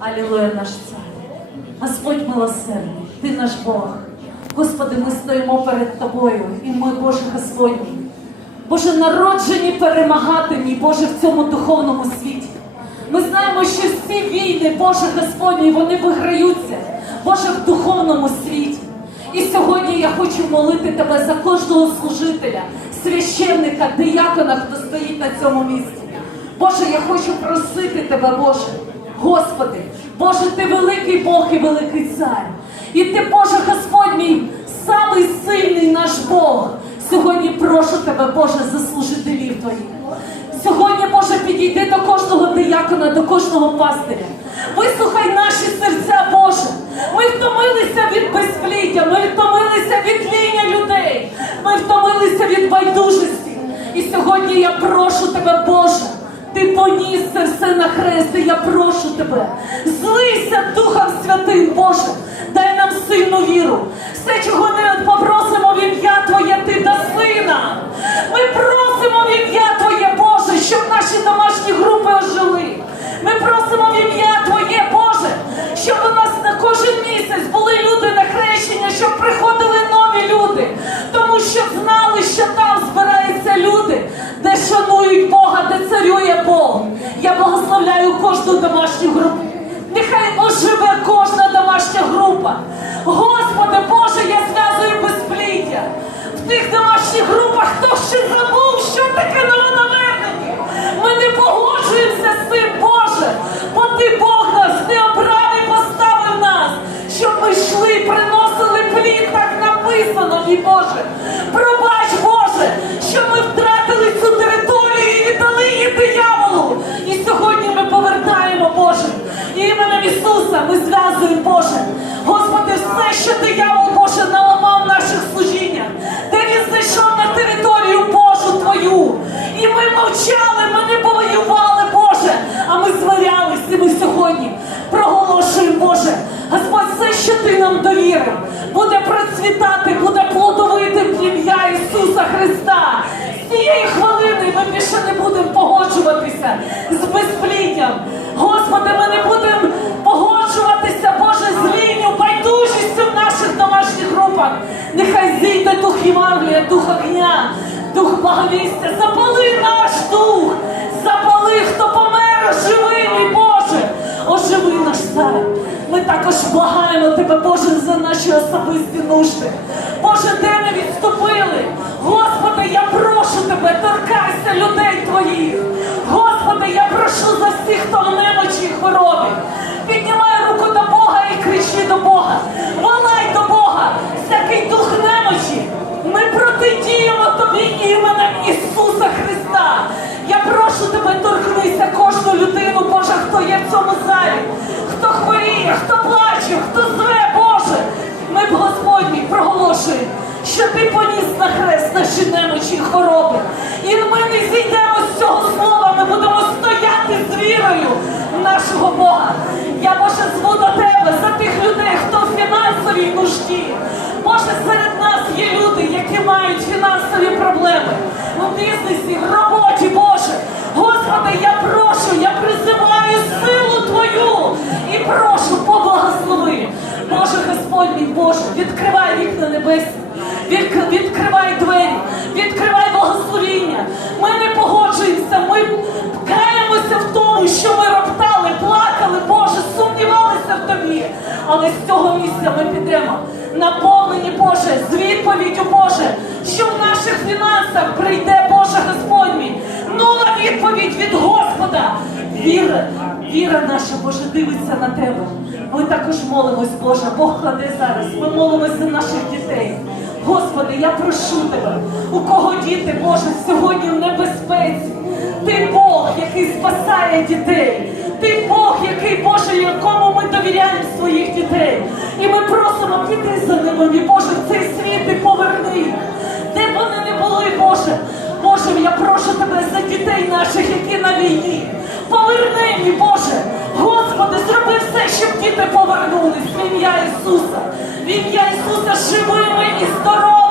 Алілуя наш цар. Господь милосердний, ти наш Бог. Господи, ми стоїмо перед тобою, і ми, Боже Господній. Боже, народжені перемагати, мій Боже, в цьому духовному світі. Ми знаємо, що всі війни, Боже Господній, вони виграються, Боже, в духовному світі. І сьогодні я хочу молити тебе за кожного служителя, священника, диякона, хто стоїть на цьому місці. Боже, я хочу просити тебе, Боже, Господи, Боже, ти великий Бог і великий цар. І ти, Боже Господь мій, самий сильний наш Бог. Сьогодні прошу тебе, Боже, за служителів твоїх. Сьогодні, Боже, підійди до кожного диякона, до кожного пастиря. Вислухай наші серця, Боже. Ми втомилися від безпліття, ми втомилися від ління людей, ми втомилися від байдужості. І сьогодні я прошу тебе, Боже. Ти це все на хрест, і я прошу тебе. Злися Духом Святим, Боже, дай нам сильну віру. Все, чого не попросимо в ім'я Твоє, ти даси нам. Ми Господи Боже, я зв'язую безпліття. В тих домашніх групах хто ще забув, що таке новонавернення. Ми не погоджуємося з цим, Боже, бо ти Бог нас не обрав і поставив нас, щоб ми йшли і приносили плід, так написано, мій Боже. Пробач, Боже, що ми втратили цю територію і віддали її дияволу. І сьогодні ми повертаємо, Боже. Іменем Ісуса ми зв'язуємо, Боже. Сьогодні проголошуємо, Боже. Господь, все, що ти нам довірив, буде процвітати, буде плодовити в ім'я Ісуса Христа. З цієї хвилини ми більше не будемо погоджуватися з безпліддям. Господи, ми не будемо погоджуватися, Боже, з лінню, байдужістю в наших домашніх групах. Нехай зійде дух Євангелія, дух огня, дух благовістя. Також благаємо тебе, Боже, за наші особисті нужди. Боже, де ми відступили? Господи, я прошу тебе, торкайся людей твоїх. Небесні, відкривай двері, відкривай благословіння. Ми не погоджуємося, ми каємося в тому, що ми роптали, плакали, Боже, сумнівалися в тобі. Але з цього місця ми підемо. Наповнені, Боже, з відповіддю, Боже, що в наших фінансах прийде, Боже Господь мій. Нова відповідь від Господа. Віра, віра наша, Боже, дивиться на тебе. Ми також молимось, Боже, Бог кладе зараз. Ми молимось за наших дітей. Господи, я прошу тебе, у кого діти, Боже, сьогодні в небезпеці. Ти Бог, який спасає дітей. Ти Бог, який, Боже, якому ми довіряємо своїх дітей. І ми просимо піти за ними, мій Боже, цей світ і поверни. Де б вони не були, Боже. Боже, я прошу тебе за дітей наших, які на війні. Поверни, Боже. Щоб діти повернулись в ім'я Ісуса. В ім'я Ісуса живими і здоровими,